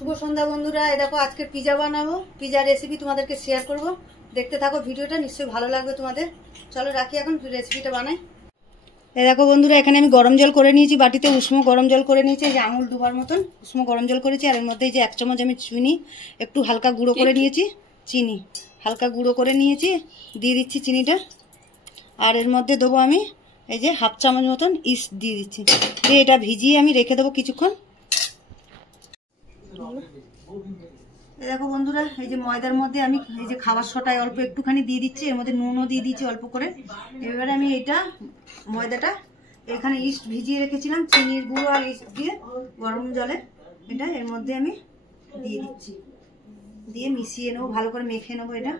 শুভ সন্ধ্যা বন্ধুরা। এই দেখো আজকে পিজা বানাবো, পিজা রেসিপি তোমাদেরকে শেয়ার করব। দেখতে থাকো ভিডিওটা, নিশ্চয়ই ভালো লাগবে তোমাদের। চলো রাখি এখন রেসিপিটা বানাই। এই দেখো বন্ধুরা, এখানে আমি গরম জল করে নিয়েছি, বাটিতে উষ্ণ গরম জল করে নিয়েছি। এই যে আঙুল ডুবার মতন উষ্ণ গরম জল করেছি। আর এর মধ্যে এই যে 1 চামচ আমি চিনি একটু হালকা গুঁড়ো করে নিয়েছি, চিনি হালকা গুঁড়ো করে নিয়েছি, দিয়ে দিচ্ছি চিনিটা। আর এর মধ্যে দেবো আমি এই যে 1/2 চামচ মতন ইস্ট দিয়ে দিচ্ছি, দিয়ে এটা ভিজিয়ে আমি রেখে দেবো কিছুক্ষণ। দেখো বন্ধুরা, এই যে ময়দার মধ্যে আমি এই যে খাবার সোডা অল্প একটুখানি দিয়ে দিচ্ছি, এর মধ্যে নুনও দিয়ে দিচ্ছি অল্প করে। এবারে আমি এটা ময়দাটা এখানে ইস্ট ভিজিয়ে রেখেছিলাম, চিনির গুঁড়ো আর ইস্ট দিয়ে গরম জলে এটা এর মধ্যে আমি দিয়ে দিচ্ছি, দিয়ে মিশিয়ে নেবো, ভালো করে মেখে নেবো। এটা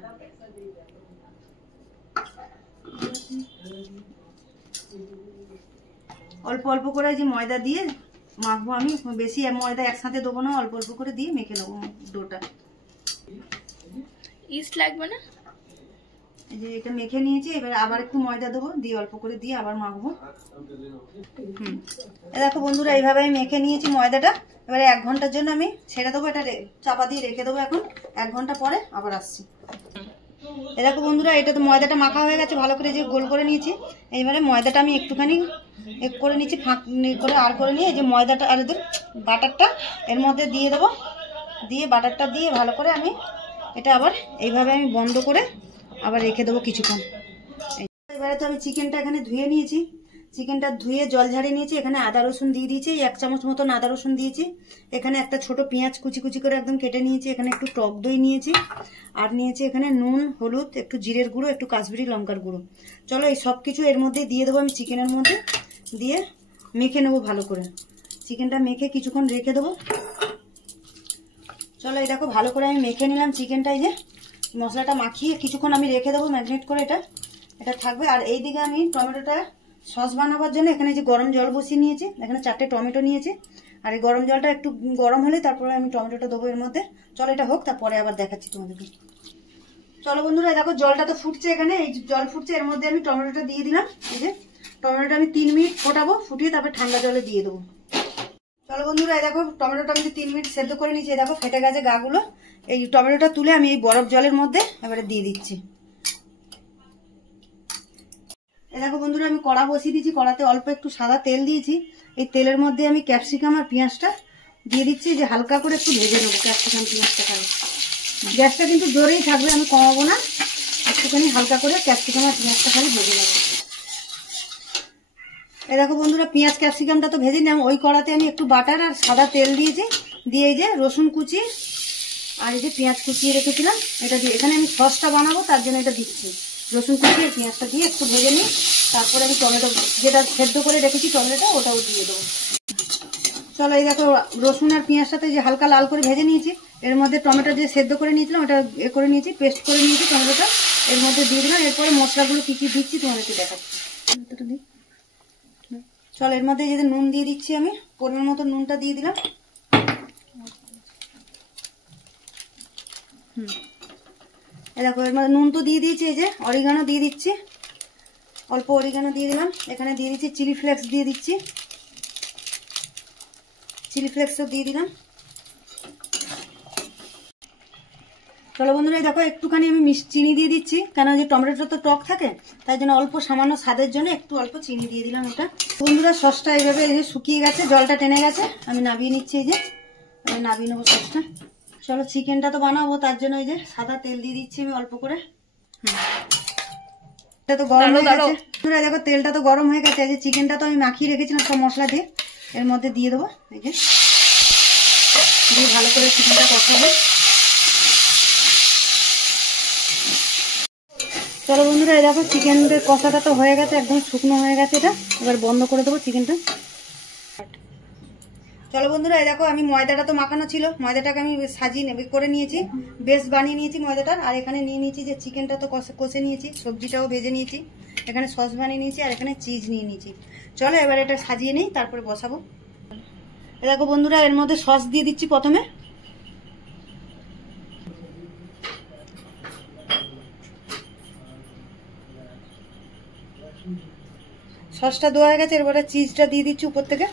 অল্প অল্প করে যে ময়দা দিয়ে মাখবো আমি, বেশি ময়দা একসাথে দেবো না, অল্প অল্প করে দিয়ে মেখে নেবো ডোটা। ইস্ট লাগবে না, এই যে এটা মেখে নিয়েছি, এবার আবার একটু ময়দা দেবো, দিয়ে অল্প করে দিয়ে আবার মাখবো। দেখো বন্ধুরা, এইভাবে আমি মেখে নিয়েছি ময়দাটা। এবারে 1 ঘন্টার জন্য আমি ছেড়ে দেবো, এটা চাপা দিয়ে রেখে দেবো। এখন 1 ঘন্টা পরে আবার আসছি। দেখো বন্ধুরা, এটা তো ময়দাটা মাখা হয়ে গেছে, ভালো করে যে গোল করে নিয়েছি। এইবারে ময়দাটা আমি একটুখানি করে নিচ্ছি, ফাঁক করে আর করে নিয়ে এই যে ময়দাটা আর বাটারটা এর মধ্যে দিয়ে দেবো, দিয়ে বাটারটা দিয়ে ভালো করে আমি এটা আবার এইভাবে আমি বন্ধ করে আবার রেখে দেবো কিছুক্ষণ। এবারে তো আমি চিকেনটা এখানে ধুয়ে নিয়েছি, চিকেনটা ধুয়ে জল ঝাড়িয়ে নিয়েছি। এখানে আদা রসুন দিয়ে দিয়েছি, 1 চামচ মতন আদা রসুন দিয়েছি। এখানে একটা ছোট পেঁয়াজ কুচি কুচি করে একদম কেটে নিয়েছি। এখানে একটু টক দই নিয়েছি, আর নিয়েছি এখানে নুন, হলুদ, একটু জিরের গুঁড়ো, একটু কাশ্মীরি লঙ্কার গুঁড়ো। চলো এই সব কিছু এর মধ্যে দিয়ে দেবো আমি, চিকেনের মধ্যে দিয়ে মেখে নেবো ভালো করে। চিকেনটা মেখে কিছুক্ষণ রেখে দেবো। চলো এই দেখো ভালো করে আমি মেখে নিলাম চিকেনটা। এই যে মশলাটা মাখিয়ে কিছুক্ষণ আমি রেখে দেবো ম্যারিনেট করে, এটা থাকবে। আর এই দিকে আমি টমেটোটা সস বানাবার জন্য এখানে যে গরম জল বসিয়ে নিয়েছি, এখানে 4টে টমেটো নিয়েছি। আর এই গরম জলটা একটু গরম হলে তারপরে আমি টমেটোটা দেবো এর মধ্যে। চলো এটা হোক, তারপরে আবার দেখাচ্ছি তোমাদেরকে। চলো বন্ধুরা, দেখো জলটা তো ফুটছে, এখানে এই জল ফুটছে, এর মধ্যে আমি টমেটোটা দিয়ে দিলাম। এই যে টমেটোটা আমি 3 মিনিট ফোটাবো, ফুটিয়ে তারপরে ঠান্ডা জলে দিয়ে দেবো। চলো বন্ধুরা, এই দেখো টমেটোটা আমি 3 মিনিট সেদ্ধ করে নিয়েছি। দেখো ফেটে গেছে গাগুলো। এই টমেটোটা তুলে আমি এই বরফ জলের মধ্যে এবারে দিয়ে দিচ্ছি। দেখো বন্ধুরা, আমি কড়া বসিয়ে দিয়েছি, কড়াতে অল্প একটু সাদা তেল দিয়েছি। এই তেলের মধ্যে আমি ক্যাপসিকাম আর পেঁয়াজটা দিয়ে দিচ্ছি, যে হালকা করে একটু ভেজে নেবো ক্যাপসিকাম পেঁয়াজটা। খালি গ্যাসটা কিন্তু জোরেই থাকবে, আমি কমাবো না, একটুখানি হালকা করে ক্যাপসিকাম আর পেঁয়াজটা খালি ভেজে নেবো। এই দেখো বন্ধুরা, পেঁয়াজ ক্যাপসিকামটা তো ভেজে নিলাম। ওই কড়াতে আমি একটু বাটার আর সাদা তেল দিয়েছি, দিয়ে এই যে রসুন কুচি আর এই যে পেঁয়াজ কুচিয়ে রেখেছিলাম এটা দিয়ে, এখানে আমি সসটা বানাবো তার জন্য এটা দিচ্ছি। রসুন কুচি আর পেঁয়াজটা দিয়ে একটু ভেজে নিই, তারপরে আমি টমেটো যেটা সেদ্ধ করে রেখেছি টমেটোটা ওটাও দিয়ে দেবো। চলো এই দেখো রসুন আর পেঁয়াজটাতে যে হালকা লাল করে ভেজে নিয়েছি, এর মধ্যে টমেটো যে সেদ্ধ করে নিয়েছিলাম ওটা করে নিয়েছি, পেস্ট করে নিয়েছি টমেটোটা, এর মধ্যে দিয়ে দিলাম। এরপরে মশলাগুলো কি কি দিচ্ছি তোমাদেরকে দেখাচ্ছি। চলো এর মধ্যে যদি নুন দিয়ে দিচ্ছি, আমি পরিমাণ মতো নুনটা দিয়ে দিলাম। এই দেখো এর মধ্যে নুন তো দিয়ে দিয়েছি। এই যে অরিগানো দিয়ে দিচ্ছি, অল্প অরিগানো দিয়ে দিলাম। এখানে দিয়ে দিচ্ছি চিলি ফ্লেক্স, দিয়ে দিচ্ছি চিলি ফ্লেক্সও দিয়ে দিলাম। চলো বন্ধুরা, দেখো একটুখানি আমি চিনি দিয়ে দিচ্ছি, কেন যে টমেটোটা তো টক থাকে, তাই জন্য অল্প সামান্য স্বাদের জন্য একটু অল্প চিনি দিয়ে দিলাম। এটা বন্ধুরা সসটা এইভাবে এই যে শুকিয়ে গেছে, জলটা টেনে গেছে, আমি নামিয়ে নিচ্ছি। এই যে নামিয়ে নেবো সসটা। চলো চিকেনটা তো বানাবো, তার জন্য এই যে সাদা তেল দিয়ে দিচ্ছি আমি অল্প করে। এটা তো গরম হয়ে গেছে বন্ধুরা, দেখো তেলটা তো গরম হয়ে গেছে। এই যে চিকেনটা তো আমি মাখিয়ে রেখেছিলাম সব মশলা দিয়ে, এর মধ্যে দিয়ে দেবো। এই যে দিয়ে ভালো করে চিকেনটা কষাবো। চলো বন্ধুরা, এই দেখো চিকেনের কষাটা তো হয়ে গেছে, একদম শুকনো হয়ে গেছে। এটা এবার বন্ধ করে দেবো চিকেনটা। চলো বন্ধুরা, এই দেখো আমি ময়দাটা তো মাখানো ছিল, ময়দাটাকে আমি সাজিয়ে করে নিয়েছি, বেশ বানিয়ে নিয়েছি ময়দাটার। আর এখানে নিয়ে নিয়েছি যে চিকেনটা তো কষে নিয়েছি, সবজিটাও ভেজে নিয়েছি, এখানে সস বানিয়ে নিয়েছি, আর এখানে চিজ নিয়ে নিয়েছি। চলো এবার এটা সাজিয়ে নিই, তারপরে বসাবো। এই দেখো বন্ধুরা, এর মধ্যে সস দিয়ে দিচ্ছি প্রথমে। সসটা দেওয়া হয়ে গেছে, এরপরে চিজটা দিয়ে দিচ্ছি উপর থেকে।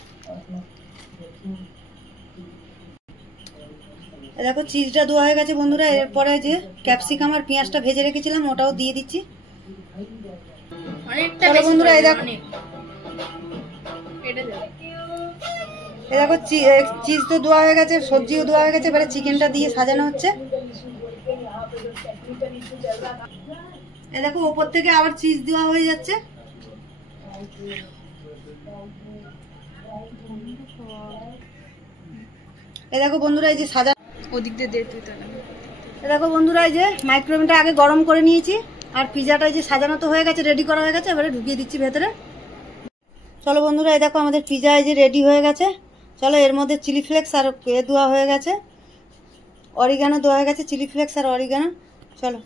দেখো চিজটা দেওয়া হয়ে গেছে বন্ধুরা। এরপরে যে ক্যাপসিকাম আর পেঁয়াজটা ভেজে রেখেছিলাম ওটাও দিয়ে দিচ্ছি। চলো বন্ধুরা এই দেখো চিজ তো দেওয়া হয়ে গেছে, সবজিও দেওয়া হয়ে গেছে, এবারে চিকেনটা দিয়ে সাজানো হচ্ছে। এই দেখো ওপর থেকে আবার চিজ দেওয়া হয়ে যাচ্ছে। এই দেখো বন্ধুরা এই যে সাজা ওদিক দিয়ে এই দেখো বন্ধুরা এই যে মাইক্রোওভেনটা আগে গরম করে নিয়েছি আর পিজাটা যে সাজানো তো হয়ে গেছে, রেডি করা হয়ে গেছে, এবারে ঢুকিয়ে দিচ্ছি ভেতরে। চলো বন্ধুরা এই দেখো আমাদের পিজা এই যে রেডি হয়ে গেছে। চলো এর মধ্যে চিলি ফ্লেক্স আর দেওয়া হয়ে গেছে, অরিগানো দেওয়া হয়ে গেছে, চিলি ফ্লেক্স আর অরিগানো। চলো